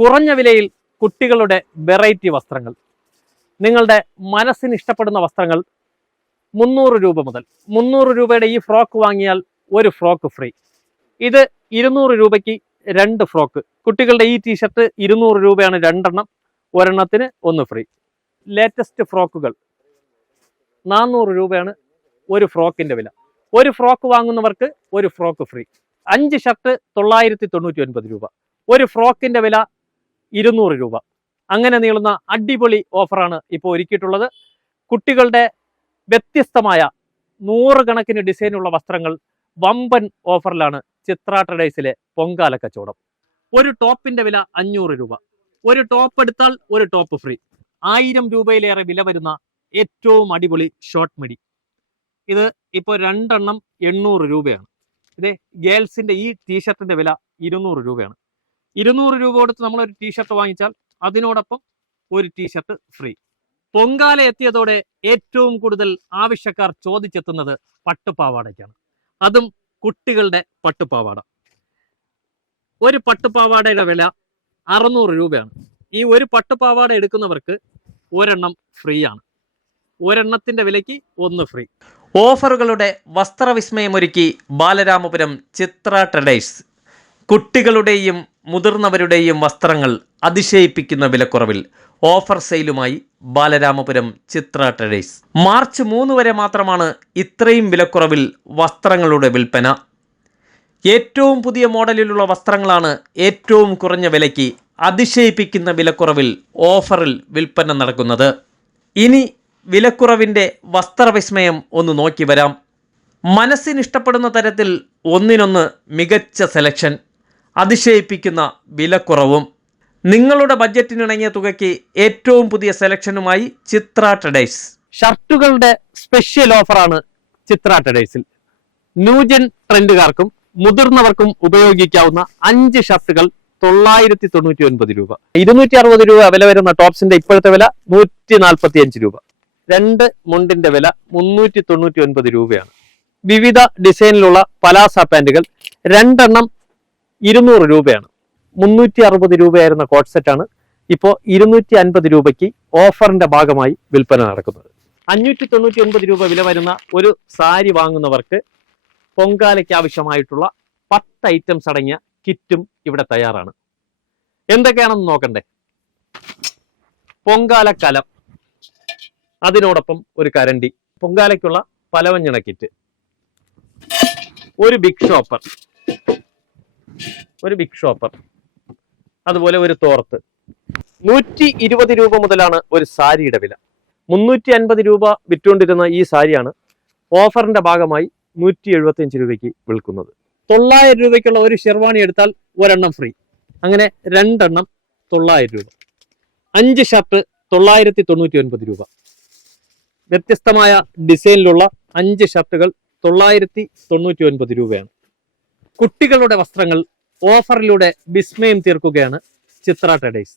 കുറഞ്ഞ വിലയിൽ കുട്ടികളുടെ വെറൈറ്റി വസ്ത്രങ്ങൾ, നിങ്ങളുടെ മനസ്സിന് ഇഷ്ടപ്പെടുന്ന വസ്ത്രങ്ങൾ 300 രൂപ മുതൽ. 300 രൂപയുടെ ഈ ഫ്രോക്ക് വാങ്ങിയാൽ ഒരു ഫ്രോക്ക് ഫ്രീ. ഇത് 200 രൂപയ്ക്ക് 2 ഫ്രോക്ക്. കുട്ടികളുടെ ഈ ടീഷർട്ട് 200 രൂപയാണ് 2 എണ്ണം, ഒരെണ്ണത്തിന് 1 ഫ്രീ. ലേറ്റസ്റ്റ് ഫ്രോക്കുകൾ 400 രൂപയാണ് ഒരു ഫ്രോക്കിന്റെ വില. ഒരു ഫ്രോക്ക് വാങ്ങുന്നവർക്ക് ഒരു ഫ്രോക്ക് ഫ്രീ. 5 ഷർട്ട് 999 രൂപ. ഒരു ഫ്രോക്കിന്റെ വില 200 രൂപ. അങ്ങനെ നീളുന്ന അടിപൊളി ഓഫറാണ് ഇപ്പോൾ ഒരുക്കിയിട്ടുള്ളത്. കുട്ടികളുടെ വ്യത്യസ്തമായ 100 കണക്കിന് ഡിസൈനുള്ള വസ്ത്രങ്ങൾ വമ്പൻ ഓഫറിലാണ് ചിത്ര ട്രഡേഴ്സിലെ പൊങ്കാല കച്ചവടം. ഒരു ടോപ്പിന്റെ വില 500 രൂപ. ഒരു ടോപ്പ് എടുത്താൽ ഒരു ടോപ്പ് ഫ്രീ. 1000 രൂപയിലേറെ വില വരുന്ന ഏറ്റവും അടിപൊളി ഷോർട്ട് മിഡി. ഇത് ഇപ്പോൾ 2 എണ്ണം 800 രൂപയാണ്. ഇത് ഗേൾസിന്റെ ഈ ടീഷർട്ടിന്റെ വില 200 രൂപയാണ്. 200 രൂപ കൊടുത്ത് നമ്മളൊരു ടീഷർട്ട് വാങ്ങിച്ചാൽ അതിനോടൊപ്പം ഒരു ടീഷർട്ട് ഫ്രീ. പൊങ്കാല എത്തിയതോടെ ഏറ്റവും കൂടുതൽ ആവശ്യക്കാർ ചോദിച്ചെത്തുന്നത് പട്ടുപാവാടയ്ക്കാണ്. അതും കുട്ടികളുടെ പട്ടുപാവാട. ഒരു പട്ടുപാവാടയുടെ വില 600 രൂപയാണ്. ഈ ഒരു പട്ടുപാവാട എടുക്കുന്നവർക്ക് ഒരെണ്ണം ഫ്രീ ആണ്. ഒരെണ്ണത്തിന്റെ വിലയ്ക്ക് 1 ഫ്രീ. ഓഫറുകളുടെ വസ്ത്രവിസ്മയമൊരുക്കി ബാലരാമപുരം ചിത്ര ട്രഡേഴ്സ്. കുട്ടികളുടെയും മുതിർന്നവരുടെയും വസ്ത്രങ്ങൾ അതിശയിപ്പിക്കുന്ന വിലക്കുറവിൽ ഓഫർ സെയിലുമായി ബാലരാമപുരം ചിത്ര ട്രഡേഴ്സ്. മാർച്ച് 3 വരെ മാത്രമാണ് ഇത്രയും വിലക്കുറവിൽ വസ്ത്രങ്ങളുടെ വിൽപ്പന. ഏറ്റവും പുതിയ മോഡലിലുള്ള വസ്ത്രങ്ങളാണ് ഏറ്റവും കുറഞ്ഞ വിലയ്ക്ക് അതിശയിപ്പിക്കുന്ന വിലക്കുറവിൽ ഓഫറിൽ വിൽപ്പന നടക്കുന്നത്. ഇനി വിലക്കുറവിൻ്റെ വസ്ത്രവിസ്മയം ഒന്ന് നോക്കി വരാം. മനസ്സിനിഷ്ടപ്പെടുന്ന തരത്തിൽ ഒന്നിനൊന്ന് മികച്ച സെലക്ഷൻ, അതിശയിപ്പിക്കുന്ന വിലക്കുറവും. നിങ്ങളുടെ ബഡ്ജറ്റിനിണങ്ങിയ തുകയ്ക്ക് ഏറ്റവും പുതിയ സെലക്ഷനുമായി ചിത്ര ട്രഡേഴ്സ്. ഷർട്ടുകളുടെ സ്പെഷ്യൽ ഓഫറാണ് ചിത്ര ട്രഡേഴ്സിൽ. ന്യൂജൻ ട്രെൻഡുകാർക്കും മുതിർന്നവർക്കും ഉപയോഗിക്കാവുന്ന 5 ഷർട്ടുകൾ 999 രൂപ. 260 രൂപ വില വരുന്ന ടോപ്സിന്റെ ഇപ്പോഴത്തെ വില 145 രൂപ. 2 മുണ്ടിന്റെ വില 399 രൂപയാണ്. വിവിധ ഡിസൈനിലുള്ള പലാസ പാൻറ്റുകൾ 2 എണ്ണം 200 രൂപയാണ്. 360 രൂപയായിരുന്ന കോട്ട് സെറ്റാണ് ഇപ്പോൾ 250 രൂപയ്ക്ക് ഓഫറിന്റെ ഭാഗമായി വിൽപ്പന നടക്കുന്നത്. 599 രൂപ വില വരുന്ന ഒരു സാരി വാങ്ങുന്നവർക്ക് പൊങ്കാലയ്ക്ക് ആവശ്യമായിട്ടുള്ള 10 ഐറ്റംസ് അടങ്ങിയ കിറ്റും ഇവിടെ തയ്യാറാണ്. എന്തൊക്കെയാണെന്ന് നോക്കണ്ടേ? പൊങ്കാല കലം, അതിനോടൊപ്പം ഒരു കരണ്ടി, പൊങ്കാലയ്ക്കുള്ള പലവഞ്ഞണ കിറ്റ്, ഒരു ബിഗ് ഷോപ്പർ, അതുപോലെ ഒരു തോർത്ത്. 120 രൂപ മുതലാണ് ഒരു സാരിയുടെ വില. 350 രൂപ വിറ്റുകൊണ്ടിരുന്ന ഈ സാരിയാണ് ഓഫറിന്റെ ഭാഗമായി 175 രൂപയ്ക്ക് വിൽക്കുന്നത്. 900 രൂപയ്ക്കുള്ള ഒരു ഷെർവാണി എടുത്താൽ ഒരെണ്ണം ഫ്രീ. അങ്ങനെ 2 എണ്ണം 900 രൂപ. 5 ഷർട്ട് 999 രൂപ. വ്യത്യസ്തമായ ഡിസൈനിലുള്ള 5 ഷർട്ടുകൾ 999 രൂപയാണ്. കുട്ടികളുടെ വസ്ത്രങ്ങൾ ഓഫറിലൂടെ വിസ്മയം തീർക്കുകയാണ് ചിത്ര ട്രഡേഴ്സ്.